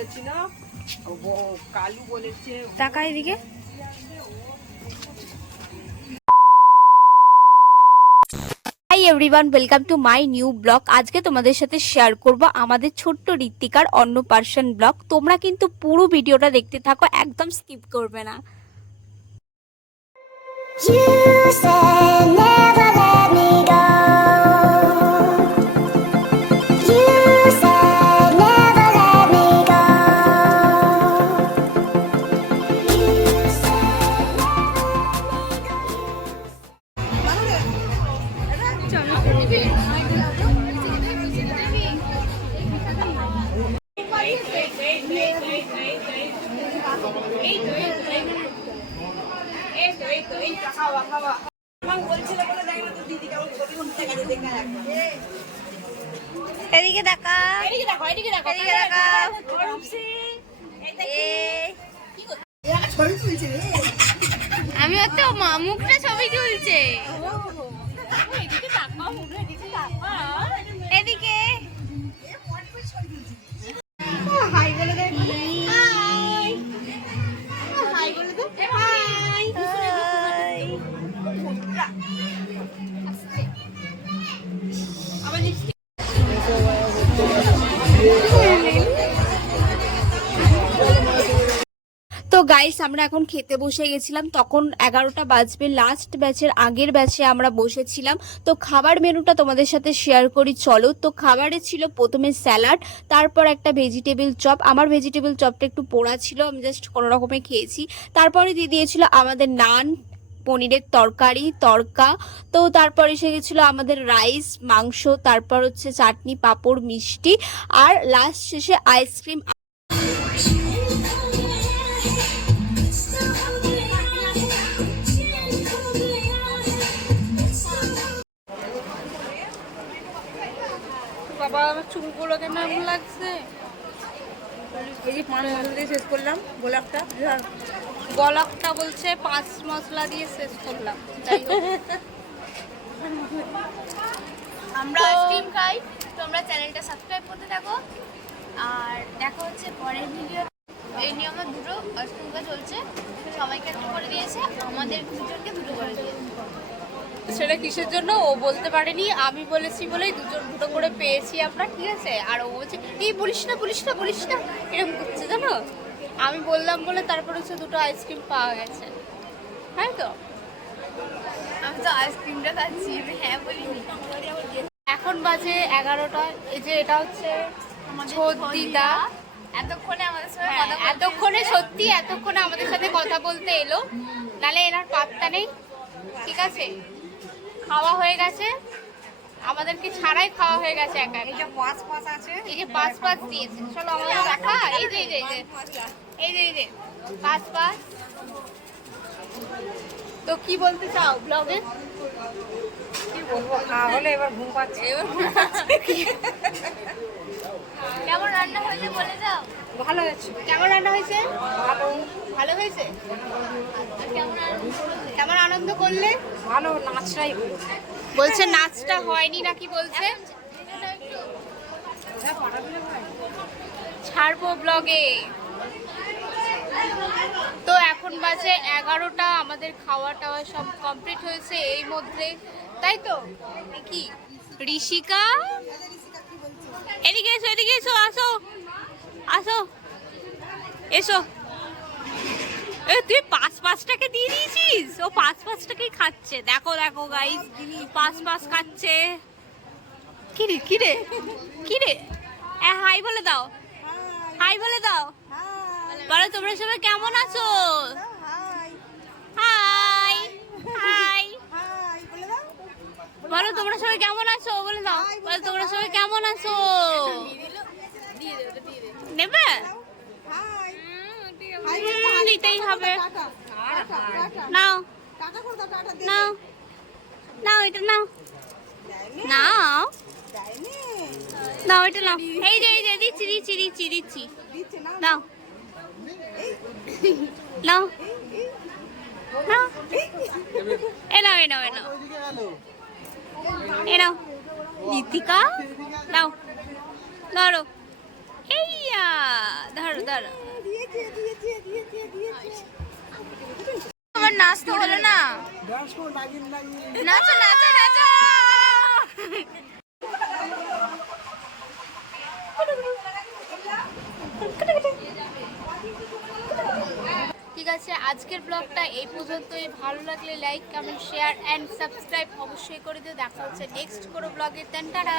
বলেছিল, কালু বলেছে। টাকা এদিকে। Hi everyone, welcome to my new blog. আজকে তোমাদের সাথে শেয়ার করব আমাদের ছোট্ট ঋত্বিকার অন্নপ্রাশন ব্লগ। তোমরা কিন্তু পুরো ভিডিওটা দেখতে থাকো, একদম স্কিপ করবে না। এদিকে দেখা, এদিকে দেখো, এদিকে দেখো, এদিকে দেখো। আমি তো মুখটা ছবি তুলছে। এদিকে হাই বলে দে, হাই হাই বলে দে, হাই। আবার লিপস্টিক। তো গাইস, আমরা এখন খেতে বসে গেছিলাম। তখন 11টা বাজবে। লাস্ট ব্যাচের আগের ব্যাচে আমরা বসেছিলাম। তো খাবার মেনুটা তোমাদের সাথে শেয়ার করি, চলো। তো খাবারে ছিল প্রথমে স্যালাড, তারপর একটা ভেজিটেবল চপ। আমার ভেজিটেবল চপটা একটু পোড়া ছিল, আমি জাস্ট কোনো রকমে খেয়েছি। তারপরে দিয়ে দিয়েছিল আমাদের নান, পনিরের তরকারি, তড়কা। তো তারপর এসে গেছিলো আমাদের রাইস, মাংস, তারপর হচ্ছে চাটনি, পাঁপড়, মিষ্টি, আর লাস্ট শেষে আইসক্রিম। বাবা, আমার চুলগুলো কেন এমন লাগছে? এই যে 5 মশলা দিয়ে শেষ করলাম গোলাপটা। গোলাপটা বলছে 5 মশলা দিয়ে শেষ করলাম। আমরা আইসক্রিম খাই। তোমরা চ্যানেলটা সাবস্ক্রাইব করতে থাকো, আর দেখা হচ্ছে পরের ভিডিও। এই নিয়ে আমার দুটো আইসক্রিম চলছে, সবাইকে একটা করে দিয়েছে, আমাদের দুজনকে দুটো করে দিয়েছে। সেটা কিসের জন্য ও বলতে পারেনি, আমি বলেছি বলেই দুটো করে পেয়েছি আমরা, ঠিক আছে। আর ও বলছে এই বলিস না বলিস না বলিস না, এরকম করছে জানো। আমি বললাম বলে তারপর হচ্ছে দুটো আইসক্রিম পাওয়া গেছে, তাই তো। আমি তো আইসক্রিমটা খাচ্ছি, হ্যাঁ বলিনি। এখন বাজে 11টা। এই যে এটা হচ্ছে সত্যিটা। এতক্ষণে আমাদের সাথে হ্যাঁ, এতক্ষণে সত্যি এতক্ষণে আমাদের সাথে কথা বলতে এলো, নালে এনার পাত্তা নেই, ঠিক আছে। খাওয়া হয়ে গেছে, আমাদেরকে ছাড়াই খাওয়া হয়ে গেছে একা। এই যে পাঁচ আছে, এই যে পাঁচ দিয়েছে। চলো আমাদের দেখা। এই যে এই যে এই যে এই যে পাঁচ। তো কি বলতে চাও ব্লগে? কি বলবো, খাওয়া হলে এবার ঘুম পাচ্ছে। কেমন রান্না হয়েছে বলে দাও। ভালো হয়েছে। কেমন রান্না হয়েছে? ভালো। ভালো হয়েছে। কেমন আনন্দ করলে? ভালো, নাচটাই হলো। বলছে নাচটা হয়নি নাকি বলছে। ছাড়বো ব্লগে। তো এখন বাজে 11টা, আমাদের খাওয়া টাওয়া সব কমপ্লিট হয়েছে এই মধ্যে, তাই তো। কি ঋষিকা, এদিকে এসো, এদিকে এসো, আসো আসো এসো। তুই 5-5টাকে দিয়ে দিয়েছিস, ও 5-5টাকেই খাচ্ছে। দেখো দেখো গাইস, 5 খাচ্ছে। কিরে কিরে কিরে, হাই বলে দাও, হাই বলে দাও। বলো তোমরা সবাই কেমন আছো? হাই হাই বলো তোমরা সবাই কেমন আছো, বলে দাও। বলো তোমরা সবাই কেমন আছো। নেবে, দিতেই হবে। নাও নাও নাও, এটা নাও নাও নাও, এটা নাও। এই যে এই যে দিচ্ছি দিচ্ছি দিচ্ছি দিচ্ছি, নাও নাও নাও, এ নাও এ নাও এ নাও এ নাও। ঋতিকা নাও, ধরো। এইয়া ধরো দাঁড়া আমার নাচতে হলো না, নাচো নাচো নাচো। ঠিক আছে, আজকের ব্লগটা এই পর্যন্তই। ভালো লাগলে like, comment, share and subscribe অবশ্যই করে দিও। দেখা হচ্ছে নেক্সট কোনো ব্লগে। টাটা।